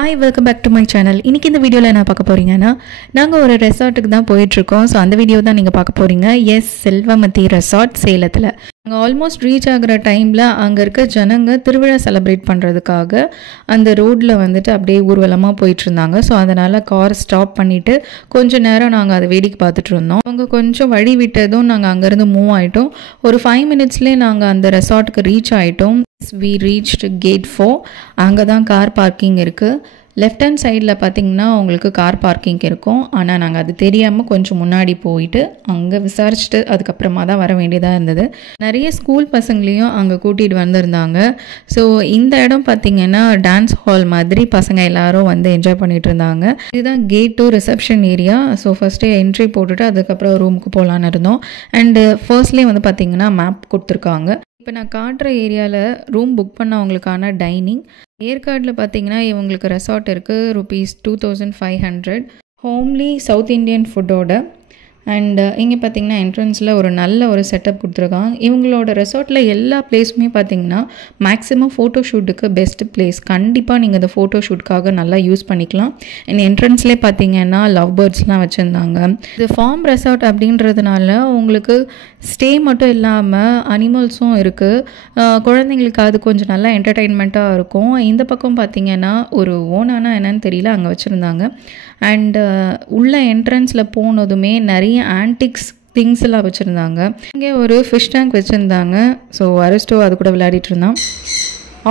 Hi, welcome back to my channel. இன்னைக்கு இந்த வீடியோல என்ன பார்க்க போறீங்கன்னா நாங்க ஒரு ரெசார்ட்டுக்கு தான் போயிட்டு இருக்கோம். சோ அந்த வீடியோ தான் நீங்க பார்க்க போறீங்க. எஸ் செல்வமதி ரெசார்ட் சேலத்துல. நாங்க ஆல்மோஸ்ட் ரீச் ஆகுற டைம்ல அங்க இருக்க ஜனங்க திருவிழா செலிப்ரேட் பண்றதுக்காக அந்த ரோட்ல வந்துட்டு அப்படியே ஊர்வலமா போயிட்டு இருந்தாங்க. சோ அதனால கார் ஸ்டாப் பண்ணிட்டு கொஞ்ச நேரம் நாங்க அதை வேடிக்கை பார்த்துட்டு இருந்தோம். அவங்க கொஞ்சம் வழி விட்டதும் நாங்க அங்க இருந்து மூவ் ஆயிட்டோம். ஒரு 5 minutesலயே நாங்க அந்த ரெசார்ட்டுக்கு ரீச் ஆயிட்டோம். We reached gate 4. அங்கே தான் கார் பார்க்கிங் இருக்குது. லெஃப்ட் ஹேண்ட் சைடில் பார்த்தீங்கன்னா உங்களுக்கு கார் பார்க்கிங் இருக்கும். ஆனால் நாங்கள் அது தெரியாமல் கொஞ்சம் முன்னாடி போயிட்டு அங்கே விசாரிச்சுட்டு அதுக்கப்புறமா தான் வர வேண்டியதாக இருந்தது. நிறைய ஸ்கூல் பசங்களையும் அங்கே கூட்டிகிட்டு வந்திருந்தாங்க. ஸோ இந்த இடம் பார்த்திங்கன்னா டான்ஸ் ஹால் மாதிரி பசங்க எல்லாரும் வந்து என்ஜாய் பண்ணிகிட்டு இருந்தாங்க. இதுதான் gate to reception area. So first entry போட்டுட்டு அதுக்கப்புறம் ரூமுக்கு போகலான்னு இருந்தோம். அண்டு ஃபர்ஸ்ட்லேயே வந்து பார்த்திங்கன்னா மேப் கொடுத்துருக்காங்க. இப்போ நான் காட்டுற ஏரியாவில் ரூம் புக் பண்ணவங்களுக்கான டைனிங். ஏற்காடில் பார்த்தீங்கன்னா இவங்களுக்கு ரெசார்ட் இருக்குது. ₹2500 ஹோம்லி சவுத் இண்டியன் ஃபுட்டோட. அண்ட் இங்கே பார்த்தீங்கன்னா என்ட்ரன்ஸில் ஒரு நல்ல ஒரு செட்டப் கொடுத்துருக்காங்க. இவங்களோட ரெசார்ட்டில் எல்லா பிளேஸுமே பார்த்தீங்கன்னா மேக்ஸிமம் ஃபோட்டோ ஷூட்டுக்கு பெஸ்ட் பிளேஸ். கண்டிப்பாக நீங்கள் இந்த ஃபோட்டோ ஷூட்காக நல்லா யூஸ் பண்ணிக்கலாம். அண்ட் என்ட்ரன்ஸ்லேயே பார்த்தீங்கன்னா லவ் பேர்ட்ஸ்லாம் வச்சுருந்தாங்க. இது ஃபார்ம் ரெசார்ட் அப்படின்றதுனால உங்களுக்கு ஸ்டே மட்டும் இல்லாமல் அனிமல்ஸும் இருக்குது. குழந்தைங்களுக்கு அது கொஞ்சம் நல்லா என்டர்டெயின்மெண்ட்டாக இருக்கும். இந்த பக்கம் பார்த்தீங்கன்னா ஒரு ஓனானா என்னன்னு தெரியல அங்கே வச்சுருந்தாங்க. அண்டு உள்ள என்ட்ரன்ஸில் போனதுமே நிறைய ஆன்டிக்ஸ் திங்ஸ் எல்லாம் வச்சுருந்தாங்க. இங்கே ஒரு ஃபிஷ் டேங்க் வச்சுருந்தாங்க. ஸோ அரிஸ்டோ அது கூட விளையாடிட்டு இருந்தான்.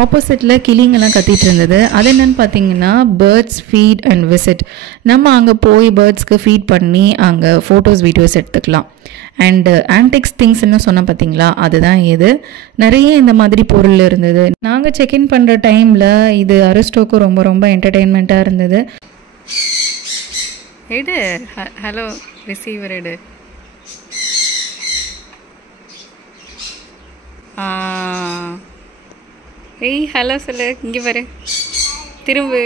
ஆப்போசிட்டில் கிளிங்கெல்லாம் கத்திட்டு இருந்தது. அது என்னென்னு பார்த்தீங்கன்னா பேர்ட்ஸ் ஃபீட் அண்ட் விசிட். நம்ம அங்கே போய் பேர்ட்ஸ்க்கு ஃபீட் பண்ணி அங்கே ஃபோட்டோஸ் வீடியோஸ் எடுத்துக்கலாம். அண்டு ஆன்டிக்ஸ் திங்ஸ்ன்னு சொன்ன பார்த்தீங்களா, அதுதான் இது. நிறைய இந்த மாதிரி பொருள் இருந்தது. நாங்கள் செக்இன் பண்ணுற டைமில் இது அரிஸ்டோக்கு ரொம்ப ரொம்ப என்டர்டெயின்மெண்ட்டாக இருந்தது. எடு ஹலோ ரிசீவர் எடு. ஏய் ஹலோ சொல்லு, இங்கே பாரு திரும்பு.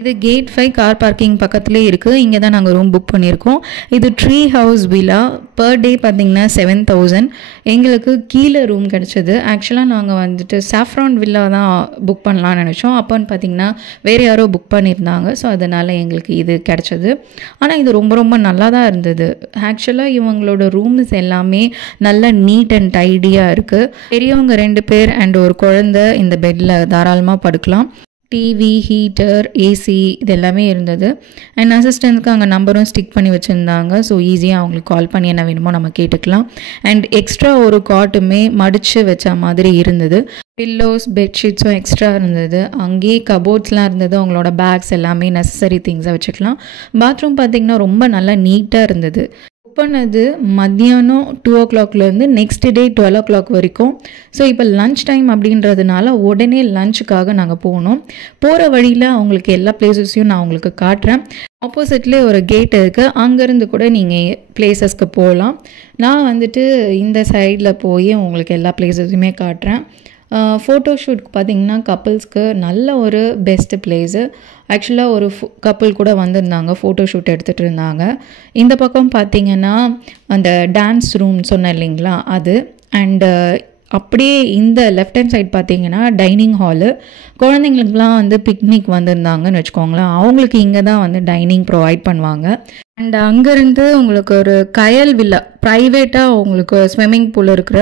இது கேட் 5 கார் பார்க்கிங் பக்கத்துலேயே இருக்குது. இங்கே தான் நாங்கள் ரூம் புக் பண்ணியிருக்கோம். இது tree house villa. Per day பார்த்திங்கன்னா 7000. எங்களுக்கு கீழே ரூம் கிடச்சிது. ஆக்சுவலாக நாங்கள் வந்துட்டு சாஃப்ரான் வில்லா தான் புக் பண்ணலான்னு நினச்சோம். அப்போன்னு பார்த்திங்கன்னா வேறு யாரோ புக் பண்ணியிருந்தாங்க. ஸோ அதனால் எங்களுக்கு இது கிடச்சிது. ஆனால் இது ரொம்ப ரொம்ப நல்லா தான் இருந்தது. ஆக்சுவலாக இவங்களோட ரூம்ஸ் எல்லாமே நல்லா நீட் அண்ட் டைடியாக இருக்குது. பெரியவங்க 2 பேர் அண்ட் ஒரு குழந்தை இந்த பெட்டில் தாராளமாக படுக்கலாம். டிவி, ஹீட்டர், ஏசி இது எல்லாமே இருந்தது. அண்ட் அசிஸ்டன்ட்க்கு அங்கே நம்பரும் ஸ்டிக் பண்ணி வச்சுருந்தாங்க. ஸோ ஈஸியாக அவங்களுக்கு கால் பண்ணி என்ன வேணுமோ நம்ம கேட்டுக்கலாம். அண்ட் எக்ஸ்ட்ரா ஒரு காட்டுமே மடித்து வச்ச மாதிரி இருந்தது. பில்லோஸ், பெட்ஷீட்ஸும் எக்ஸ்ட்ரா இருந்தது. அங்கேயே கபோர்ட்ஸ்லாம் இருந்தது. அவங்களோட பேக்ஸ் எல்லாமே நெசசரி திங்ஸை வச்சுக்கலாம். பாத்ரூம் பார்த்திங்கன்னா ரொம்ப நல்லா நீட்டாக இருந்தது. பண்ணது மத்தியானம் 2 o'clockலேருந்து நெக்ஸ்ட் டே 12 o'clock வரைக்கும். ஸோ இப்போ லன்ச் டைம் அப்படின்றதுனால உடனே லஞ்சுக்காக நாங்கள் போனோம். போகிற வழியில் அவங்களுக்கு எல்லா பிளேசஸையும் நான் உங்களுக்கு காட்டுறேன். ஆப்போசிட்லேயே ஒரு கேட் இருக்குது. அங்கேருந்து கூட நீங்கள் பிளேசஸ்க்கு போகலாம். நான் வந்துட்டு இந்த சைடில் போய் உங்களுக்கு எல்லா பிளேசஸுமே காட்டுறேன். ஃபோட்டோ ஷூட்க்கு பார்த்திங்கன்னா கப்புள்ஸ்க்கு நல்ல ஒரு பெஸ்ட்டு பிளேஸு. ஆக்சுவலாக ஒரு கப்புள் கூட வந்திருந்தாங்க, ஃபோட்டோ ஷூட் எடுத்துகிட்டு இருந்தாங்க. இந்த பக்கம் பார்த்திங்கன்னா அந்த டான்ஸ் ரூம் சொன்னேன் இல்லைங்களா அது. அண்டு அப்படியே இந்த லெஃப்ட் ஹேண்ட் சைட் பார்த்திங்கன்னா டைனிங் ஹாலு. குழந்தைங்களுக்குலாம் வந்து பிக்னிக் வந்திருந்தாங்கன்னு வச்சுக்கோங்களேன். அவங்களுக்கு இங்கே தான் வந்து டைனிங் ப்ரொவைட் பண்ணுவாங்க. அண்ட் அங்கேருந்து உங்களுக்கு ஒரு கயல் வில்லா, ப்ரைவேட்டாக உங்களுக்கு ஸ்விம்மிங் பூல் இருக்கிற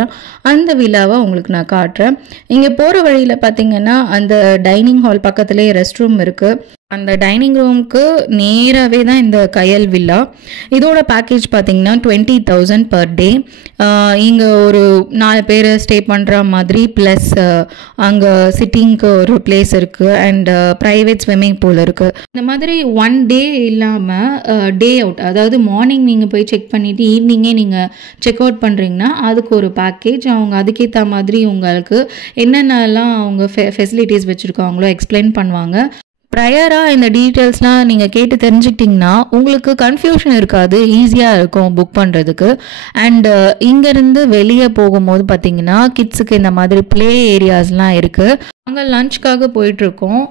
அந்த வில்லாவை உங்களுக்கு நான் காட்டுறேன். இங்கே போகிற வழியில் பார்த்திங்கன்னா அந்த டைனிங் ஹால் பக்கத்துலேயே ரெஸ்ட் ரூம் இருக்குது. அந்த டைனிங் ரூமுக்கு நேராகவே தான் இந்த கயல் வில்லா. இதோட பேக்கேஜ் பார்த்திங்கன்னா 20,000 per day. இங்கே ஒரு 4 பேர் ஸ்டே பண்ணுற மாதிரி ப்ளஸ் அங்கே சிட்டிங்க்கு ஒரு பிளேஸ் இருக்குது. அண்ட் ப்ரைவேட் ஸ்விம்மிங் பூல் இருக்குது. இந்த மாதிரி 1 day இல்லாமல் டே அவுட், அதாவது மார்னிங் நீங்கள் போய் செக் பண்ணிவிட்டு ஈவினிங்கே நீங்கள் செக் அவுட் பண்ணுறீங்கன்னா அதுக்கு ஒரு பேக்கேஜ். அவங்க அதுக்கேற்ற மாதிரி உங்களுக்கு என்னென்னலாம் அவங்க ஃபெசிலிட்டிஸ் வச்சுருக்காங்களோ எக்ஸ்பிளைன் பண்ணுவாங்க. ப்ரையராக இந்த டீட்டெயில்ஸ்லாம் நீங்கள் கேட்டு தெரிஞ்சுக்கிட்டிங்கன்னா உங்களுக்கு கன்ஃபியூஷன் இருக்காது, ஈஸியாக இருக்கும் புக் பண்ணுறதுக்கு. அண்டு இங்கேருந்து வெளியே போகும்போது பார்த்திங்கன்னா கிட்ஸுக்கு இந்த மாதிரி ப்ளே ஏரியாஸ்லாம் இருக்குது. நாங்கள் லஞ்சுக்காக போயிட்டுருக்கோம்.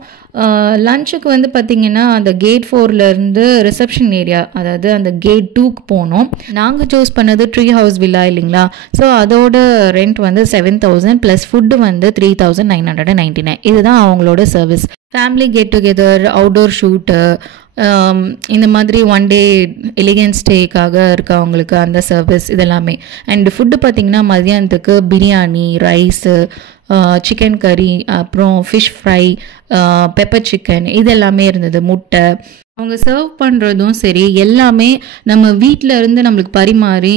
லஞ்சுக்கு வந்து பார்த்திங்கன்னா அந்த கேட் 4லேருந்து ரிசப்ஷன் ஏரியா, அதாவது அந்த கேட் 2க்கு போனோம். நாங்கள் சூஸ் பண்ணது ட்ரீ ஹவுஸ் வில்லா இல்லைங்களா. ஸோ அதோட ரெண்ட் வந்து 7,000 ப்ளஸ் ஃபுட்டு வந்து 3,999. இதுதான் அவங்களோட service. Family get together, outdoor shoot, இந்த மாதிரி ஒன் டே எலிகன்ஸ் ஸ்டேக்காக இருக்கவங்களுக்கு அந்த சர்வீஸ் இதெல்லாமே. அண்ட் ஃபுட்டு பார்த்திங்கன்னா மதியானத்துக்கு பிரியாணி, ரைஸு, சிக்கன் கறி, அப்புறம் ஃபிஷ் ஃப்ரை, பெப்பர் சிக்கன் இதெல்லாமே இருந்தது. முட்டை அவங்க சர்வ் பண்ணுறதும் சரி எல்லாமே நம்ம வீட்டில் இருந்து நம்மளுக்கு பரிமாறி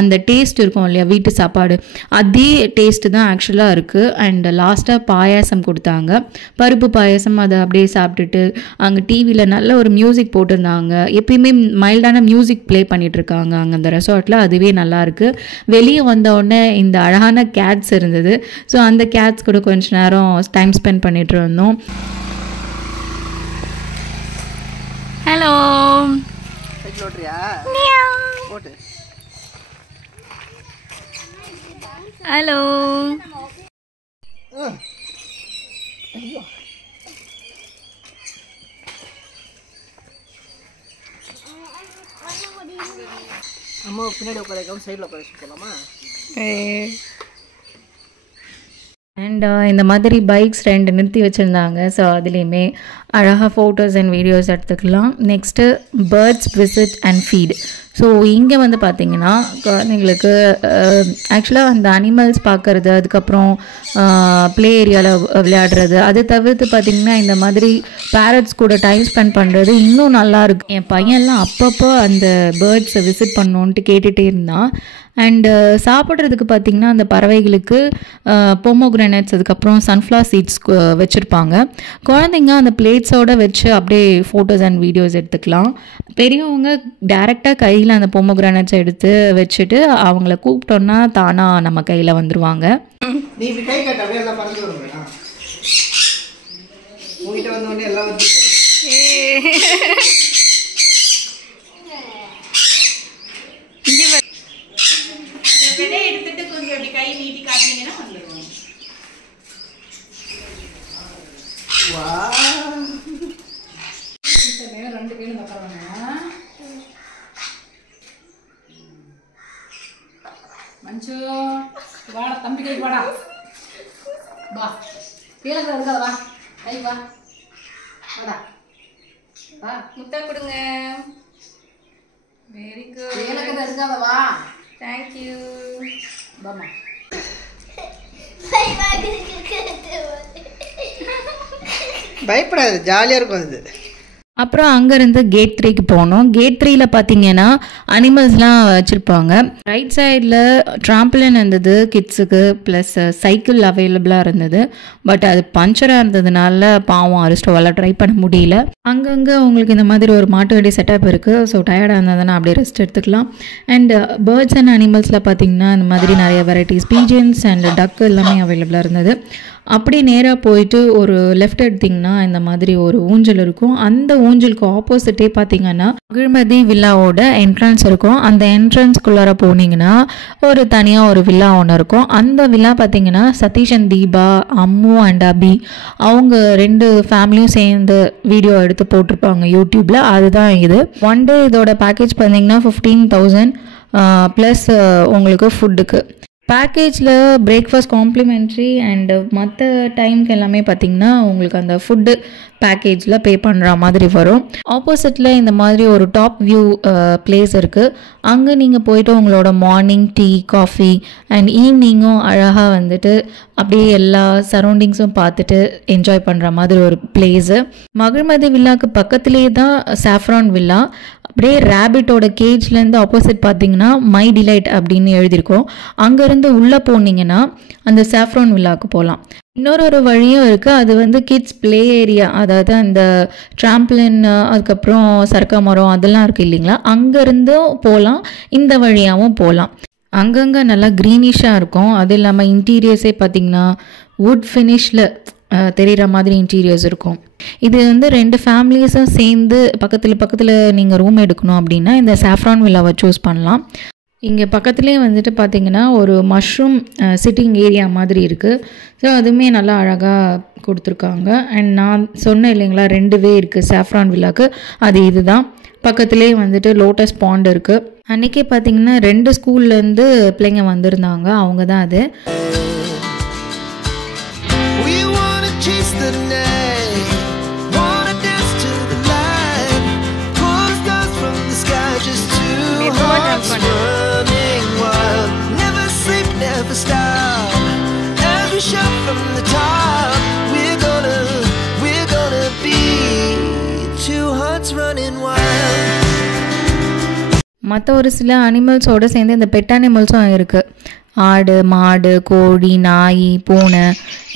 அந்த டேஸ்ட் இருக்கும் இல்லையா, வீட்டு சாப்பாடு அதே டேஸ்ட்டு தான் ஆக்சுவலாக இருக்குது. அண்ட் லாஸ்ட்டாக பாயாசம் கொடுத்தாங்க, பருப்பு பாயாசம். அதை அப்படியே சாப்பிட்டுட்டு அங்கே டிவியில் நல்ல ஒரு மியூசிக் போட்டிருந்தாங்க. எப்பயுமே மைல்டான மியூசிக் ப்ளே பண்ணிகிட்ருக்காங்க அங்கே அந்த ரெசார்ட்டில். அதுவே நல்லாயிருக்கு. வெளியே வந்தோடனே இந்த அழகான கேட்ஸ் இருந்தது. ஸோ அந்த கேட்ஸ் கூட கொஞ்ச நேரம் டைம் ஸ்பெண்ட் பண்ணிகிட்டு இருந்தோம். ஹலோ ஹலோ அம்மா பின்னாடி உட்கார சைடில் உட்கார போகலாமா? அண்ட் இந்த மாதிரி பைக்ஸ் 2 நிறுத்தி வச்சுருந்தாங்க. ஸோ அதுலேயுமே அழகாக ஃபோட்டோஸ் அண்ட் வீடியோஸ் எடுத்துக்கலாம். Next birds visit and feed. So இங்கே வந்து பார்த்திங்கன்னா குழந்தைங்களுக்கு ஆக்சுவலாக அந்த அனிமல்ஸ் பார்க்குறது, அதுக்கப்புறம் ப்ளே ஏரியாவில் விளையாடுறது, அது தவிர்த்து பார்த்திங்கன்னா இந்த மாதிரி பேரட்ஸ் கூட டைம் ஸ்பெண்ட் பண்ணுறது இன்னும் நல்லாயிருக்கு. என் பையன்லாம் அப்பப்போ அந்த பேர்ட்ஸை விசிட் பண்ணணுன்ட்டு கேட்டுகிட்டே இருந்தான். அண்டு சாப்பிட்றதுக்கு பார்த்திங்கன்னா அந்த பறவைகளுக்கு பொமோக்ரானட்ஸ், அதுக்கப்புறம் சன்ஃப்ளவர் சீட்ஸ் வச்சுருப்பாங்க. குழந்தைங்க அந்த பிளேட்ஸோடு வச்சு அப்படியே ஃபோட்டோஸ் அண்ட் வீடியோஸ் எடுத்துக்கலாம். பெரியவங்க டைரெக்டாக கையில் அந்த பொமோக்ரானட்ஸை எடுத்து வச்சுட்டு அவங்கள கூப்பிட்டோன்னா தானாக நம்ம கையில் வந்துடுவாங்க. எடுத்துட்டு கொஞ்சம் அப்படி கை நீட்டி காட்டினீங்கன்னா வந்துடுவாங்க. ரெண்டு பேரும் மஞ்சு வாடா, தம்பி கை வாடா, வா கீழே இருக்காத, வா கை வா, வாடா வா, முத்தம் கொடுங்க. Very good. கீழே இருக்காத, வா. தேங்க்யூ. பாமா பயப்படாது, ஜாலியாக இருக்கும் அது. அப்புறம் அங்கேருந்து கேட் 3க்கு போனோம். கேட் 3ல் பார்த்தீங்கன்னா அனிமல்ஸ்லாம் வச்சுருப்பாங்க. ரைட் சைடில் ட்ராம்பலின் இருந்தது கிட்ஸுக்கு, ப்ளஸ் சைக்கிள் அவைலபிளாக இருந்தது. பட் அது பஞ்சராக இருந்ததுனால பாவம் அரிஸ்டோவால் ட்ரை பண்ண முடியல. அங்கங்கே உங்களுக்கு இந்த மாதிரி ஒரு மாட்டு வண்டி செட்டப் இருக்குது. ஸோ டயர்டாக இருந்ததுன்னா அப்படியே ரெஸ்ட் எடுத்துக்கலாம். அண்ட் பேர்ட்ஸ் அண்ட் அனிமல்ஸில் பார்த்தீங்கன்னா இந்த மாதிரி நிறைய வெரைட்டிஸ், பீஜன்ஸ் அண்ட் டக்கு எல்லாமே அவைலபிளாக இருந்தது. அப்படி நேராக போயிட்டு ஒரு லெஃப்ட் எடுத்திங்கன்னா இந்த மாதிரி ஒரு ஊஞ்சல் இருக்கும். அந்த ஊஞ்சலுக்கு ஆப்போசிட்டே பார்த்தீங்கன்னா மகிழ்மதி வில்லாவோட என்ட்ரன்ஸ் இருக்கும். அந்த என்ட்ரன்ஸ்குள்ளார போனீங்கன்னா ஒரு தனியாக ஒரு வில்லா ஒன்று இருக்கும். அந்த வில்லா பார்த்தீங்கன்னா சதீஷ் அண்ட் தீபா, அம்மு அண்ட் அபி அவங்க 2 ஃபேமிலியும் சேர்ந்து வீடியோ எடுத்து போட்டிருப்பாங்க யூடியூப்பில். அதுதான் இது. ஒன் டே இதோட பேக்கேஜ் பார்த்தீங்கன்னா 15,000 ப்ளஸ் உங்களுக்கு ஃபுட்டுக்கு. பேக்கேஜில் பிரேக்ஃபாஸ்ட் காம்ப்ளிமெண்ட்ரி அண்டு மற்ற டைமுக்கு எல்லாமே பார்த்திங்கன்னா உங்களுக்கு அந்த ஃபுட்டு பேக்கேஜில் பே பண்ணுற மாதிரி வரும். ஆப்போசிட்டில் இந்த மாதிரி ஒரு டாப் வியூ பிளேஸ் இருக்குது. அங்கே நீங்கள் போயிட்டு உங்களோட மார்னிங் டீ, காஃபி அண்ட் ஈவினிங்கும் அழகாக வந்துட்டு அப்படியே எல்லா சரௌண்டிங்ஸும் பார்த்துட்டு என்ஜாய் பண்ணுற மாதிரி ஒரு பிளேஸு. மகிழ்மதி வில்லாக்கு பக்கத்துலேயே தான் சாஃப்ரான் வில்லா. அப்படியே ரேபிட்டோட கேஜ்லேருந்து ஆப்போசிட் பார்த்தீங்கன்னா மை டிலைட் அப்படின்னு எழுதியிருக்கோம். அங்கேருந்து உள்ளே போனீங்கன்னா அந்த சாஃப்ரான் வில்லாவுக்கு போகலாம். இன்னொரு வழியும் இருக்குது. அது வந்து கிட்ஸ் ப்ளே ஏரியா, அதாவது அந்த ட்ராம்ப்ளின், அதுக்கப்புறம் சர்க்கா மரம் அதெல்லாம் இருக்குது இல்லைங்களா, அங்கேருந்தும் போகலாம், இந்த வழியாகவும் போகலாம். அங்கங்கே நல்லா க்ரீனிஷாக இருக்கும். அது இல்லாமல் இன்டீரியர்ஸே பார்த்திங்கன்னா வுட் ஃபினிஷில் தெரிகிற மாதிரி இன்டீரியர்ஸ் இருக்கும். இது வந்து 2 ஃபேமிலிஸும் சேர்ந்து பக்கத்தில் நீங்கள் ரூம் எடுக்கணும் அப்படின்னா இந்த சாஃப்ரான் வில்லாவை சூஸ் பண்ணலாம். இங்கே பக்கத்துலேயே வந்துட்டு பார்த்திங்கன்னா ஒரு மஷ்ரூம் சிட்டிங் ஏரியா மாதிரி இருக்குது. ஸோ அதுவுமே நல்லா அழகாக கொடுத்துருக்காங்க. அண்ட் நான் சொன்னேன் இல்லைங்களா 2 வே இருக்குது சாஃப்ரான் வில்லாக்கு, அது இதுதான். பக்கத்துலேயே வந்துட்டு லோட்டஸ் பாண்ட் இருக்குது. அன்றைக்கே பார்த்திங்கன்னா 2 ஸ்கூல்லேருந்து பிள்ளைங்க வந்திருந்தாங்க, அவங்க தான் அது. மற்ற ஒரு சில அனிமல்ஸோடு சேர்ந்து இந்த பெட் அனிமல்ஸும் இருக்குது. ஆடு, மாடு, கோழி, நாய், பூனை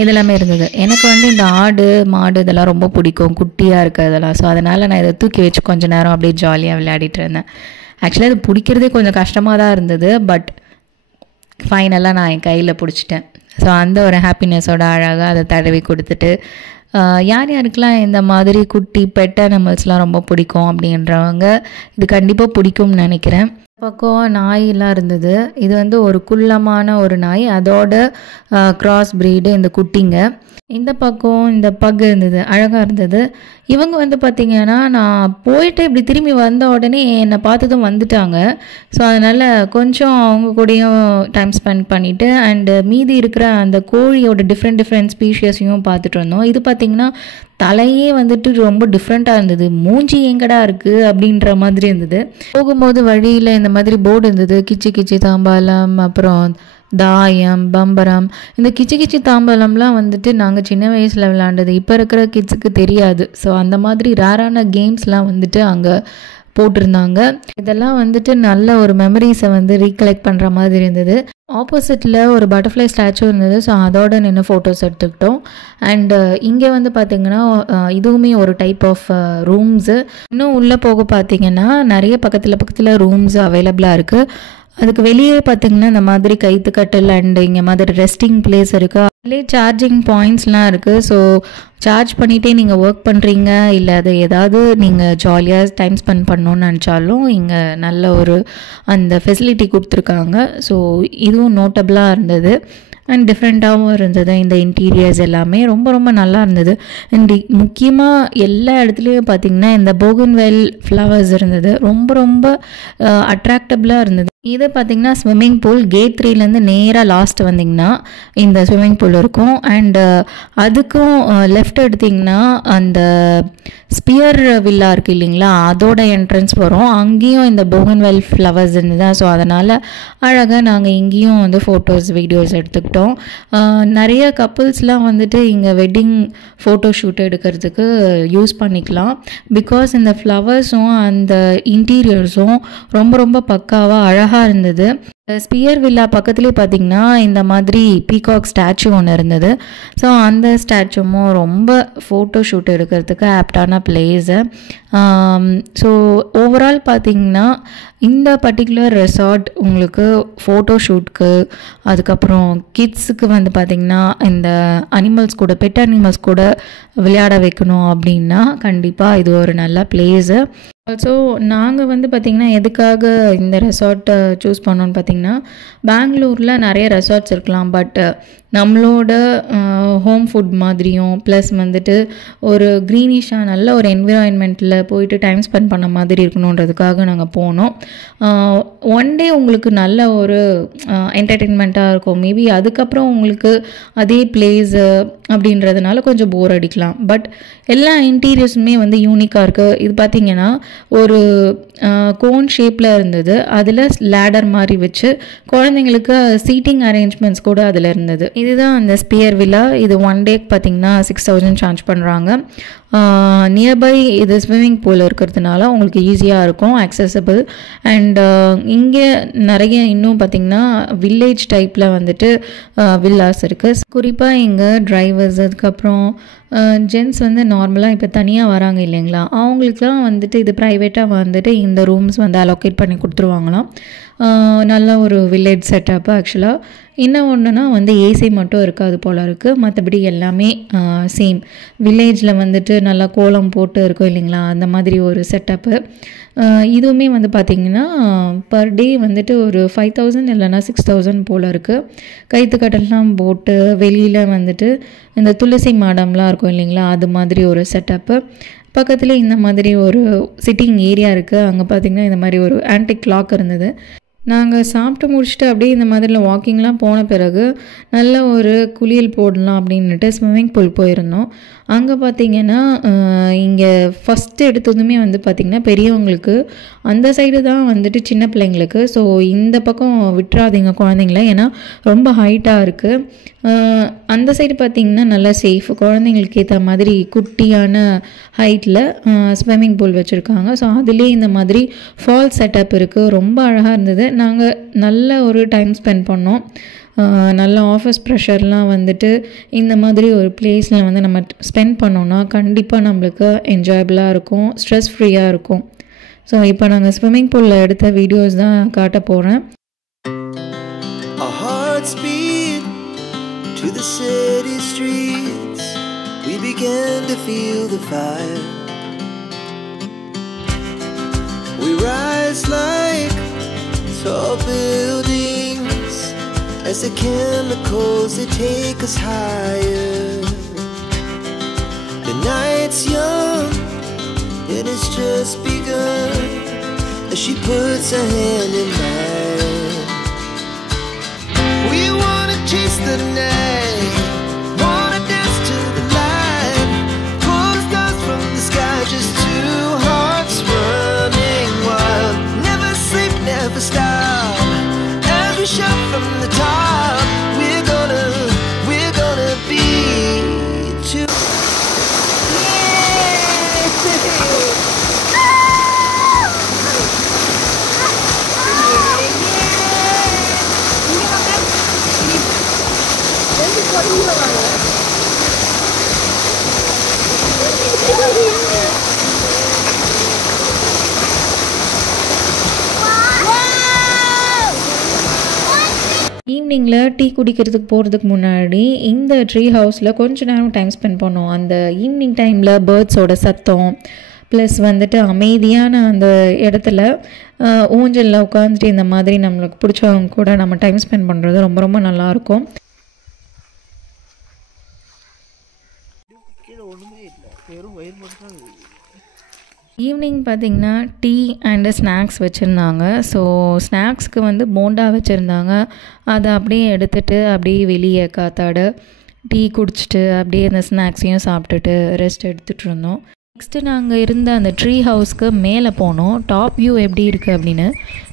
இதெல்லாமே இருந்தது. எனக்கு வந்து இந்த ஆடு, மாடு இதெல்லாம் ரொம்ப பிடிக்கும், குட்டியாக இருக்கிறதெல்லாம். ஸோ அதனால் நான் இதை தூக்கி வச்சு கொஞ்சம் நேரம் அப்படியே ஜாலியாக விளையாடிட்டு இருந்தேன். ஆக்சுவலாக அது பிடிக்கிறதே கொஞ்சம் கஷ்டமாக தான் இருந்தது, பட் ஃபைனலாக நான் என் கையில் பிடிச்சிட்டேன். ஸோ அந்த ஒரு ஹாப்பினஸோட அழகாக அதை தடவி கொடுத்துட்டு, யார் யாருக்கெல்லாம் இந்த மாதிரி குட்டி பெட் அனிமல்ஸ்லாம் ரொம்ப பிடிக்கும் அப்படின்றவங்க இது கண்டிப்பாக பிடிக்கும்னு நினைக்கிறேன். பக்கம் நாயெல்லாம் இருந்தது. இது வந்து ஒரு குள்ளமான ஒரு நாய், அதோட கிராஸ் ப்ரீடு இந்த குட்டிங்க. இந்த பக்கம் இந்த பக் இருந்தது, அழகாக இருந்தது. இவங்க வந்து பார்த்திங்கன்னா நான் போயிட்டு இப்படி திரும்பி வந்த உடனே என்னை பார்த்ததும் வந்துட்டாங்க. ஸோ அதனால் கொஞ்சம் அவங்க கூடயும் டைம் ஸ்பெண்ட் பண்ணிவிட்டு அண்டு மீதி இருக்கிற அந்த கோழியோட டிஃப்ரெண்ட் ஸ்பீஷியஸையும் பார்த்துட்டு இருந்தோம். இது பார்த்திங்கன்னா தலையே வந்துட்டு ரொம்ப டிஃப்ரெண்ட்டாக இருந்தது, மூஞ்சி எங்கடா இருக்குது அப்படின்ற மாதிரி இருந்தது. போகும்போது வழியில் இந்த மாதிரி போர்டு இருந்தது, கிச்சி கிச்சி தாம்பாலம், அப்புறம் தாயம், பம்பரம். இந்த கிச்சி கிச்சி தாம்பாலம்லாம் வந்துட்டு நாங்கள் சின்ன வயசில் விளையாண்டது, இப்போ இருக்கிற கிட்ஸுக்கு தெரியாது. ஸோ அந்த மாதிரி ரேரான கேம்ஸ்லாம் வந்துட்டு அங்கே போட்டிருந்தாங்க. இதெல்லாம் வந்துட்டு நல்ல ஒரு மெமரிஸை வந்து ரீகலெக்ட் பண்ணுற மாதிரி இருந்தது. ஆப்போசிட்டில் ஒரு பட்டர்ஃப்ளை ஸ்டாச்சு இருந்தது. ஸோ அதோட நின்று ஃபோட்டோஸ் எடுத்துக்கிட்டோம். அண்டு இங்கே வந்து பார்த்திங்கன்னா இதுவுமே ஒரு டைப் ஆஃப் ரூம்ஸு. இன்னும் உள்ளே போக பார்த்திங்கன்னா நிறைய பக்கத்தில் ரூம்ஸ் அவைலபிளாக இருக்குது. அதுக்கு வெளியே பார்த்திங்கன்னா இந்த மாதிரி கைத்துக்கட்டல் அண்டு இங்கே மாதிரி ரெஸ்டிங் பிளேஸ் இருக்குது. அதிலே சார்ஜிங் பாயிண்ட்ஸ்லாம் இருக்குது. ஸோ சார்ஜ் பண்ணிகிட்டே நீங்கள் ஒர்க் பண்ணுறீங்க, இல்லை அது ஏதாவது நீங்கள் ஜாலியாக டைம் ஸ்பெண்ட் பண்ணணுன்னு நினச்சாலும் இங்கே நல்ல ஒரு அந்த ஃபெசிலிட்டி கொடுத்துருக்காங்க. ஸோ இதுவும் நோட்டபுளாக இருந்தது அண்ட் டிஃப்ரெண்ட்டாகவும் இருந்தது. இந்த இன்டீரியர்ஸ் எல்லாமே ரொம்ப நல்லா இருந்தது. அண்ட் முக்கியமாக எல்லா இடத்துலையும் பார்த்திங்கன்னா இந்த போகன்வெல் ஃப்ளவர்ஸ் இருந்தது, ரொம்ப அட்ராக்டபுளாக இருந்தது. இது பார்த்திங்கன்னா ஸ்விம்மிங் பூல். கேட் 3லேருந்து நேராக லாஸ்ட் வந்திங்கன்னா இந்த ஸ்விம்மிங் பூல் இருக்கும். அண்டு அதுக்கும் லெஃப்ட் எடுத்திங்கன்னா அந்த ஸ்பியர் வில்லா இருக்குது இல்லைங்களா, அதோட என்ட்ரன்ஸ் வரும். அங்கேயும் இந்த போகன்வெல் ஃப்ளவர்ஸ் இருந்தது. ஸோ அதனால் அழகாக நாங்கள் இங்கேயும் வந்து ஃபோட்டோஸ் வீடியோஸ் எடுத்துக்கிட்டோம். நிறைய கப்புள்ஸ்லாம் வந்துட்டு இங்கே வெட்டிங் ஃபோட்டோ ஷூட் எடுக்கிறதுக்கு யூஸ் பண்ணிக்கலாம். பிகாஸ் இந்த ஃப்ளவர்ஸும் அந்த இன்டீரியர்ஸும் ரொம்ப பக்காவாக அழகாக இருந்தது. ஸ்பியர் வில்லா பக்கத்துலேயே பார்த்திங்கன்னா இந்த மாதிரி பீகாக் ஸ்டாச்சு ஒன்று இருந்தது. ஸோ அந்த ஸ்டாச்சுமும் ரொம்ப ஃபோட்டோ ஷூட் எடுக்கிறதுக்கு ஆப்டான பிளேஸு. ஸோ ஓவரால் பார்த்திங்கன்னா இந்த பர்டிகுலர் ரெசார்ட் உங்களுக்கு ஃபோட்டோ ஷூட்க்கு, அதுக்கப்புறம் கிட்ஸுக்கு வந்து பார்த்திங்கன்னா இந்த அனிமல்ஸ் கூட, பெட் அனிமல்ஸ் கூட விளையாட வைக்கணும் அப்படின்னா கண்டிப்பாக இது ஒரு நல்ல பிளேஸு. ஆல்சோ நாங்கள் வந்து பார்த்திங்கன்னா எதுக்காக இந்த ரெசார்ட்டை சூஸ் பண்ணோன்னு பார்த்திங்கன்னா, பெங்களூரில் நிறைய ரெசார்ட்ஸ் இருக்கலாம், பட் நம்மளோட ஹோம் ஃபுட் மாதிரியும் ப்ளஸ் வந்துட்டு ஒரு க்ரீனிஷாக நல்ல ஒரு என்விரான்மெண்ட்டில் போயிட்டு டைம் ஸ்பெண்ட் பண்ண மாதிரி இருக்கணுன்றதுக்காக நாங்கள் போனோம். ஒன் டே உங்களுக்கு நல்ல ஒரு என்டர்டெயின்மெண்ட்டாக இருக்கும். மேபி அதுக்கப்புறம் உங்களுக்கு அதே பிளேஸு அப்படின்றதுனால கொஞ்சம் போர் அடிக்கலாம். பட் எல்லா இன்டீரியர்ஸுமே வந்து யூனிக்காக இருக்குது. இது பார்த்திங்கன்னா ஒரு கோன் ஷேப்பில் இருந்தது, அதில் லேடர் மாதிரி வச்சு குழந்தைங்களுக்கு சீட்டிங் அரேஞ்ச்மெண்ட்ஸ் கூட அதில் இருந்தது. இதுதான் அந்த ஸ்பியர் வில்லா. இது ஒன் டேக்கு பார்த்திங்கன்னா 6000 சார்ஜ் பண்ணுறாங்க. நியர்பை இது ஸ்விம்மிங் பூல் இருக்கிறதுனால உங்களுக்கு ஈஸியாக இருக்கும், அக்சசபிள். அண்ட் இங்கே நிறைய இன்னும் பார்த்திங்கன்னா வில்லேஜ் டைப்பில் வந்துட்டு வில்லாஸ் இருக்குது. குறிப்பாக இங்கே டிரைவர்ஸ், அதுக்கப்புறம் ஜென்ஸ் வந்து நார்மலாக இப்போ தனியாக வராங்க இல்லைங்களா, அவங்களுக்குலாம் வந்துட்டு இது ப்ரைவேட்டாக வந்துட்டு இந்த ரூம்ஸ் வந்து அலோகேட் பண்ணி கொடுத்துருவாங்களாம். நல்ல ஒரு வில்லேஜ் செட்டப்பு. ஆக்சுவலாக இன்னும் ஒன்றுனா வந்து ஏசி மட்டும் இருக்காது போல் இருக்குது, மற்றபடி எல்லாமே சேம் வில்லேஜில் வந்துட்டு நல்லா கோலம் போட்டு இருக்கும் இல்லைங்களா, அந்த மாதிரி ஒரு செட்டப்பு. இதுவுமே வந்து பார்த்திங்கன்னா பர் டே வந்துட்டு ஒரு 5000 இல்லைனா 6000 போல் இருக்குது. கைத்துக்கட்டெல்லாம் போட்டு வெளியில் வந்துட்டு இந்த துளசி மாடம்லாம் இருக்கும் இல்லைங்களா, அது மாதிரி ஒரு செட்டப்பு. பக்கத்தில் இந்த மாதிரி ஒரு சிட்டிங் ஏரியா இருக்குது. அங்கே பார்த்திங்கன்னா இந்த மாதிரி ஒரு ஆன்டிக் கிளாக் இருந்தது. நாங்கள் சாப்பிட்டு முடிச்சுட்டு அப்படியே இந்த மாதிரிலாம் வாக்கிங்லாம் போன பிறகு நல்ல ஒரு குளியல் போடலாம் அப்படின்னுட்டு ஸ்விம்மிங் பூல் போயிருந்தோம். அங்கே பார்த்திங்கன்னா இங்கே ஃபஸ்ட்டு எடுத்ததுமே வந்து பார்த்திங்கன்னா பெரியவங்களுக்கு, அந்த சைடு தான் வந்துட்டு சின்ன பிள்ளைங்களுக்கு. ஸோ இந்த பக்கம் விட்டுறாதீங்க குழந்தைங்கள, ஏன்னா ரொம்ப ஹைட்டாக இருக்குது. அந்த சைடு பார்த்திங்கன்னா நல்லா சேஃப், குழந்தைங்களுக்கு ஏற்ற மாதிரி குட்டியான ஹைட்டில் ஸ்விம்மிங் பூல் வச்சுருக்காங்க. ஸோ அதுலேயே இந்த மாதிரி ஃபால் செட்டப் இருக்குது, ரொம்ப அழகாக இருந்தது. நாங்கள் நல்ல ஒரு டைம் ஸ்பெண்ட் பண்ணோம். நல்ல ஆஃபீஸ் ப்ரெஷர்லாம் வந்துட்டு இந்த மாதிரி ஒரு பிளேஸில் வந்து நம்ம ஸ்பெண்ட் பண்ணோன்னா கண்டிப்பாக நம்மளுக்கு என்ஜாயபிளாக இருக்கும், ஸ்ட்ரெஸ் ஃப்ரீயாக இருக்கும். ஸோ இப்போ நாங்கள் ஸ்விம்மிங் பூலில் எடுத்த வீடியோஸ் தான் காட்ட போகிறேன். To the city streets, we began to feel the fire. We rise like tall buildings as the chemicals they take us higher. The night's young and it's just begun as she puts her hand in mine. We wanna chase the night, wanna dance to the light, pull the stars from the sky, just two hearts running wild. Never sleep, never stop, as we shout from the top. We're gonna be two. ஈவினிங்கில் tea குடிக்கிறதுக்கு போகிறதுக்கு முன்னாடி இந்த tree ஹவுஸில் கொஞ்ச நேரம் time spend பண்ணோம். அந்த ஈவினிங் டைமில் பேர்ட்ஸோட சத்தம் ப்ளஸ் வந்துட்டு அமைதியான அந்த இடத்துல ஊஞ்சலில் உட்காந்துட்டு இந்த மாதிரி நம்மளுக்கு பிடிச்சவங்க கூட நம்ம டைம் ஸ்பெண்ட் பண்ணுறது ரொம்ப ரொம்ப நல்லாயிருக்கும். ஈவினிங் பார்த்திங்கன்னா டீ அண்டு ஸ்நாக்ஸ் வச்சுருந்தாங்க. ஸோ ஸ்நாக்ஸ்க்கு வந்து போண்டா வச்சுருந்தாங்க. அதை அப்படியே எடுத்துகிட்டு அப்படியே வெளியே காத்தாட டீ குடிச்சிட்டு அப்படியே அந்த ஸ்நாக்ஸையும் சாப்பிட்டுட்டு ரெஸ்ட் எடுத்துகிட்டு இருந்தோம். நெக்ஸ்ட்டு நாங்கள் இருந்த அந்த ட்ரீ ஹவுஸ்க்கு மேலே போனோம். டாப் வியூ எப்படி இருக்குது அப்படின்னு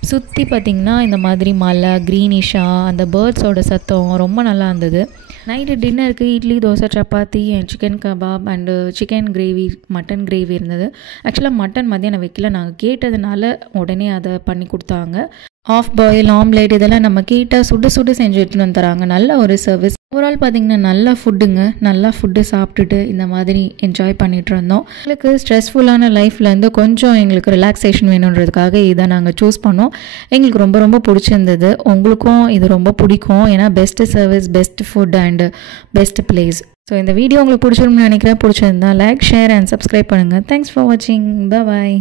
சுற்றி பார்த்திங்கன்னா இந்த மாதிரி மலை, க்ரீனிஷாக, அந்த பேர்ட்ஸோட சத்தம் ரொம்ப நல்லா இருந்தது. நைட்டு டின்னருக்கு idli, dosa, chapati and chicken kebab and chicken gravy, mutton gravy இருந்தது. ஆக்சுவலாக மட்டன் மதியானம் வைக்கல, நாங்கள் கேட்டதுனால உடனே அதை பண்ணி கொடுத்தாங்க. ஆஃப் பாயில், ஆம்லேட் இதெல்லாம் நம்ம கேட்டால் சுடு சுடு செஞ்சு எடுத்துகிட்டு வந்து தராங்க. நல்ல ஒரு சர்வீஸ். ஓவரால் பார்த்திங்கன்னா நல்லா ஃபுட்டுங்க. நல்லா ஃபுட்டு சாப்பிட்டுட்டு இந்த மாதிரி என்ஜாய் பண்ணிகிட்டு இருந்தோம். எங்களுக்கு ஸ்ட்ரெஸ்ஃபுல்லான லைஃப்லேருந்து கொஞ்சம் எங்களுக்கு ரிலாக்ஸேஷன் வேணுன்றதுக்காக இதை நாங்கள் சூஸ் பண்ணோம். எங்களுக்கு ரொம்ப ரொம்ப பிடிச்சிருந்தது. உங்களுக்கும் இது ரொம்ப பிடிக்கும், ஏன்னா best service, best food and best place. So இந்த வீடியோ உங்களுக்கு பிடிச்சிருக்குன்னு நினைக்கிறேன். பிடிச்சிருந்தா லைக், ஷேர் அண்ட் சப்ஸ்கிரைப் பண்ணுங்கள். தேங்க்ஸ் ஃபார் வாட்சிங். பாய்.